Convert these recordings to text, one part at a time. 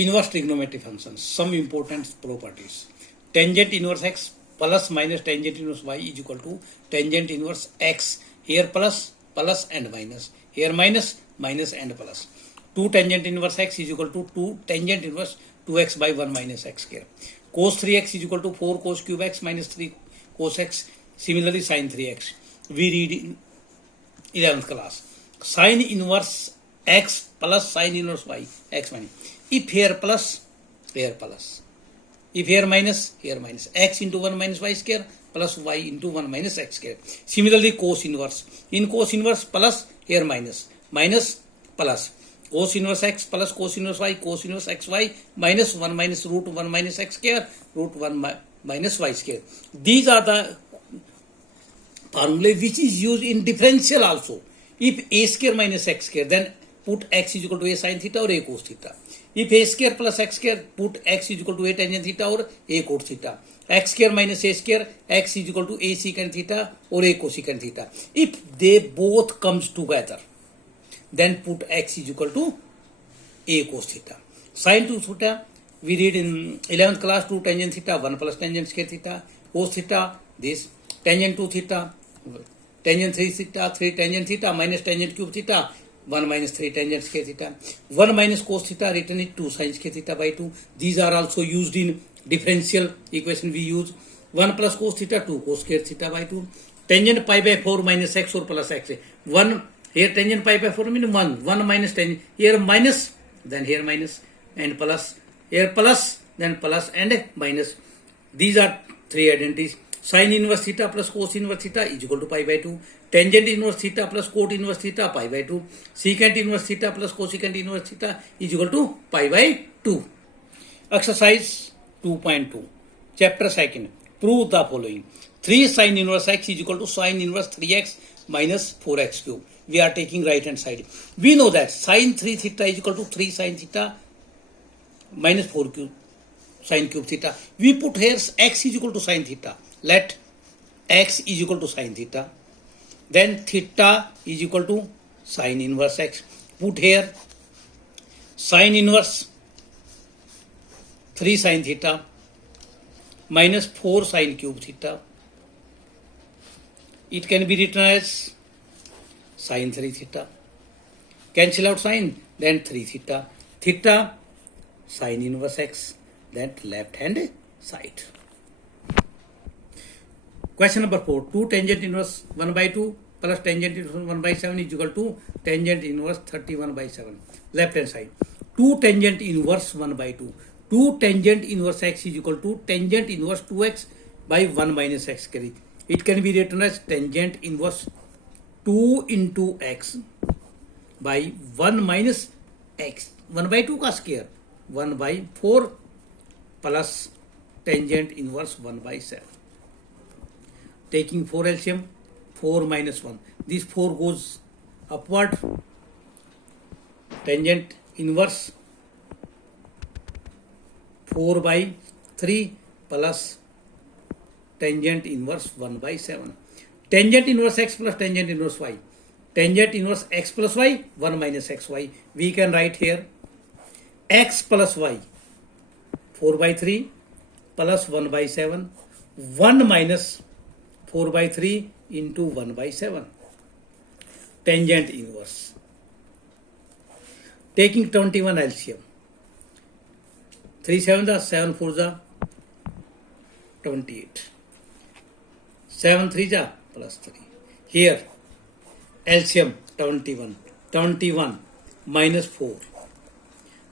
Inverse trigonometry functions, some important properties. Tangent inverse x plus minus tangent inverse y is equal to tangent inverse x. Here plus, plus and minus. Here minus, minus and plus. 2 tangent inverse x is equal to 2 tangent inverse 2x by 1 minus x square. Cos 3x is equal to 4 cos cube x minus 3 cos x. Similarly, sin 3x. We read in 11th class. Sin inverse x plus sin inverse y, x minus. If here plus, here plus. If here minus, here minus. X into 1 minus y square plus y into 1 minus x square. Similarly, cos inverse. In cos inverse plus, here minus. Minus, plus. Cos inverse x plus cos inverse y, cos inverse xy minus 1 minus root 1 minus x square, root 1 minus y square. These are the formulae which is used in differential also. If a square minus x square, then put x is equal to a sin theta or a cos theta. If a square plus x square, put x is equal to a tangent theta or a cot theta. X square minus a square, x is equal to a secant theta or a cosecant theta. If they both comes together, then put x is equal to a cos theta. Sin 2 theta, we read in 11th class 2 tangent theta, 1 plus tangent square theta, cos theta, this, tangent 2 theta, tangent 3 theta, 3 tangent theta, minus tangent cube theta, 1 minus 3 tangent square theta, 1 minus cos theta, written it 2 sin square theta by 2. These are also used in differential equation. We use 1 plus cos theta, 2 cos square theta by 2. Tangent pi by 4 minus x or plus x. 1, here tangent pi by 4 means 1. 1 minus tangent, here minus, then here minus, and plus, here plus, then plus and minus. These are three identities. Sin inverse theta plus cos inverse theta is equal to pi by 2. Tangent inverse theta plus cot inverse theta pi by 2. Secant inverse theta plus cosecant inverse theta is equal to pi by 2. Exercise 2.2. Chapter 2. Prove the following. 3 sin inverse x is equal to sin inverse 3x minus 4x cube. We are taking right hand side. We know that sin 3 theta is equal to 3 sin theta minus 4 cube sin cube theta. We put here x is equal to sin theta. Let x is equal to sin theta. Then theta is equal to sin inverse x. Put here sin inverse 3 sin theta minus 4 sin cube theta. It can be written as sin 3 theta. Cancel out sin, then 3 theta. Theta sin inverse x, that left hand side. Question number 4. 2 tangent inverse 1 by 2 plus tangent inverse 1 by 7 is equal to tangent inverse 31 by 7. Left hand side. 2 tangent inverse 1 by 2. 2 tangent inverse x is equal to tangent inverse 2x by 1 minus x square. It can be written as tangent inverse 2 into x by 1 minus x. 1 by 2 का square. 1 by 4 plus tangent inverse 1 by 7. Taking 4 LCM, 4 minus 1. This 4 goes upward. Tangent inverse 4 by 3 plus tangent inverse 1 by 7. Tangent inverse x plus tangent inverse y. Tangent inverse x plus y, 1 minus xy. We can write here x plus y, 4 by 3 plus 1 by 7, 1 minus 4 by 3 into 1 by 7. Tangent inverse. Taking 21 LCM. 3 7 the 7 4 the 28. 7 3 the plus 3. Here LCM 21. 21 minus 4.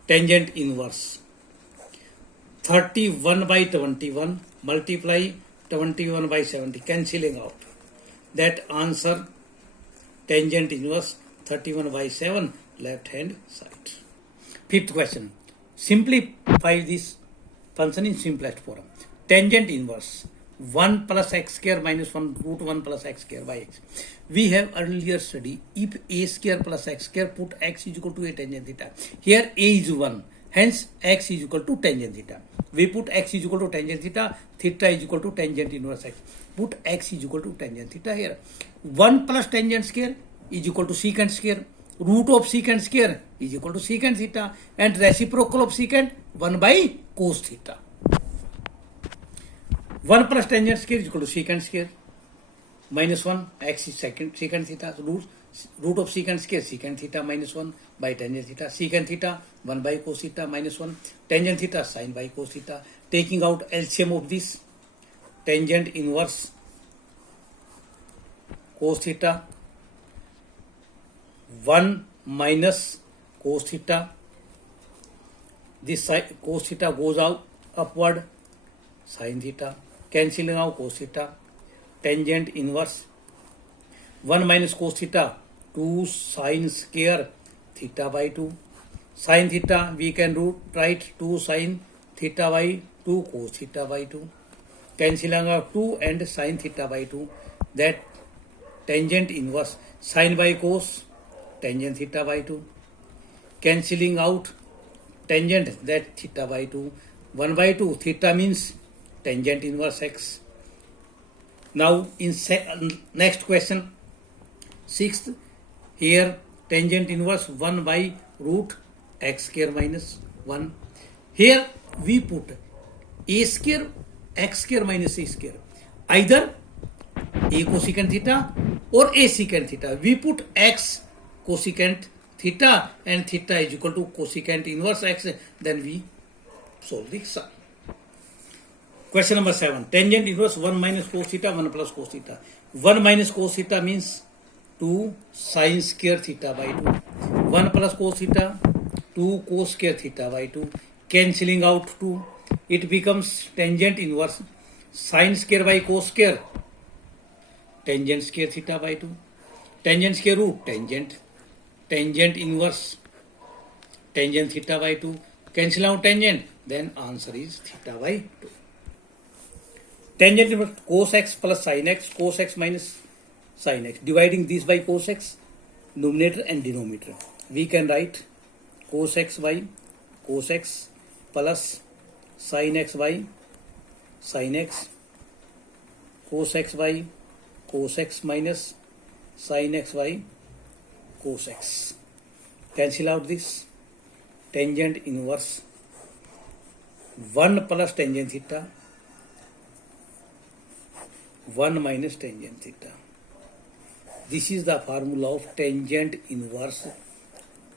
Tangent inverse. 31 by 21 multiply 21 by 70, cancelling out. That answer tangent inverse 31 by 7, left hand side. Fifth question. Simplify this function in simplest form. Tangent inverse 1 plus x square minus 1 root 1 plus x square by x. We have earlier studied if a square plus x square, put x is equal to a tangent theta. Here a is 1, hence x is equal to tangent theta. We put x is equal to tangent theta, theta is equal to tangent inverse x. Put x is equal to tangent theta here. 1 plus tangent square is equal to secant square. root of secant square is equal to secant theta, and reciprocal of secant 1 by cos theta. 1 plus tangent square is equal to secant square minus 1 x is secant theta. So root of secant square secant theta minus 1 by tangent theta. Secant theta 1 by cos theta minus 1. Tangent theta sin by cos theta. Taking out LCM of this, tangent inverse cos theta 1 minus cos theta. This side cos theta goes out upward, sin theta, cancelling out cos theta. Tangent inverse 1 minus cos theta 2 sin square theta by 2. Sin theta we can write 2 sin theta by 2 cos theta by 2. Cancelling out 2 and sin theta by 2. That tangent inverse sin by cos tangent theta by 2. Cancelling out tangent, that theta by 2. 1 by 2 theta means tangent inverse x. Now in next question, 6th, here tangent inverse 1 by root x square minus 1. Here we put a square x square minus a square, either a cosecant theta or a secant theta. We put x cosecant theta and theta is equal to cosecant inverse x, then we solve the sum. Question number 7. Tangent inverse 1 minus cos theta 1 plus cos theta. 1 minus cos theta means 2 sin square theta by 2. 1 plus cos theta 2 cos square theta by 2. Cancelling out 2. It becomes tangent inverse sin square by cos square tangent square theta by 2. Tangent square root tangent. Tangent inverse tangent theta by 2. Cancel out tangent, then answer is theta by 2. Tangent inverse cos x plus sin x, cos x minus sin x. Dividing this by cos x, numerator and denominator. We can write cos x by cos x plus sin x by sin x, cos x by cos x minus sin x by cos x. Cancel out this. Tangent inverse 1 plus tangent theta 1 minus tangent theta. This is the formula of tangent inverse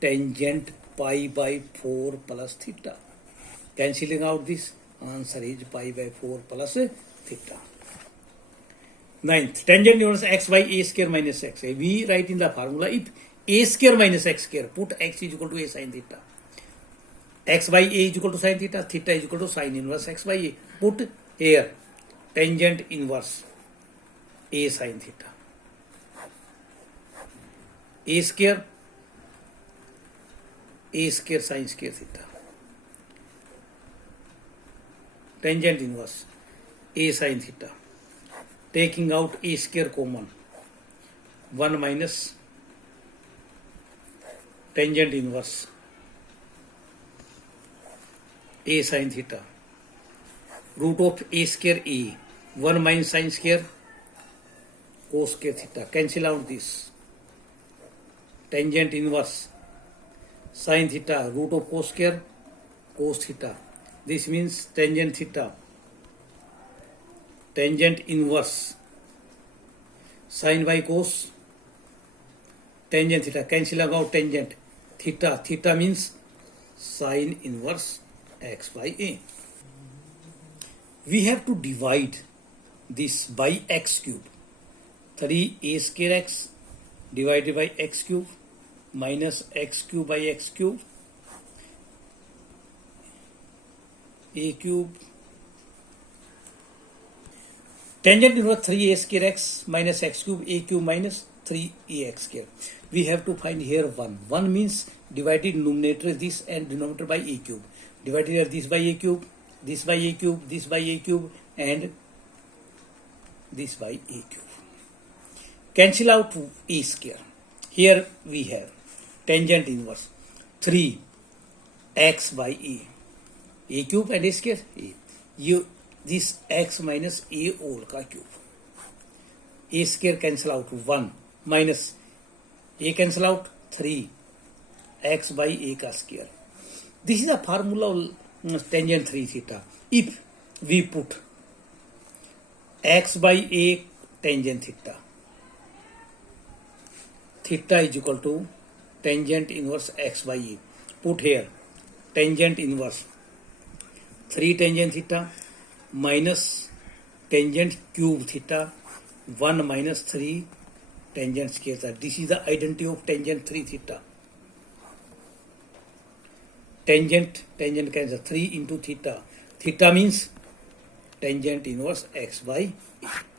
tangent pi by 4 plus theta. Cancelling out this, answer is pi by 4 plus theta. 9th, tangent inverse x by a square minus x. We write in the formula, if a square minus x square, put x is equal to a sin theta. X by a is equal to sin theta, theta is equal to sin inverse x by a. Put here tangent inverse a sin theta. A square sin square theta. Tangent inverse a sin theta. Taking out a square common, 1 minus tangent inverse a sin theta. Root of a square a, 1 minus sin square cos square theta. Cancel out this. Tangent inverse sin theta, root of cos square cos theta. This means tangent theta. Tangent inverse sin by cos tangent theta. Cancel out tangent theta. Theta means sin inverse x by a. We have to divide this by x cube. 3a square x divided by x cube minus x cube by x cube, a cube. Tangent inverse 3a square x minus x cube, a cube minus 3ax square. We have to find here 1. 1 means divided numerator this and denominator by a cube. Divided here this by a cube, this by a cube, this by a cube, and this by a cube. Cancel out a square. Here we have tangent inverse 3x by a cube and a square a. This x minus a whole का cube. A square cancel out 1 minus a cancel out 3 x by a का square. This is a formula of tangent 3 theta. If we put x by a tangent theta, theta is equal to tangent inverse x by a. Put here tangent inverse 3 tangent theta minus tangent cube theta 1 minus 3 tangent square theta. This is the identity of tangent 3 theta. Tangent cancel 3 into theta. Theta means tangent inverse x by a.